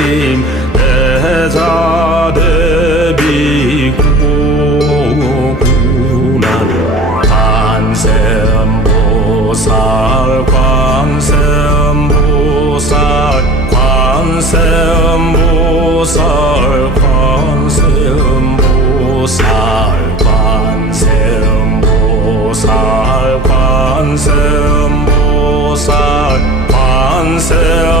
심 대사 대비 구고구난 관세음보살 관세음보살 관세음보살 관세음보살 관세음보살 관세음보살 관세음보살.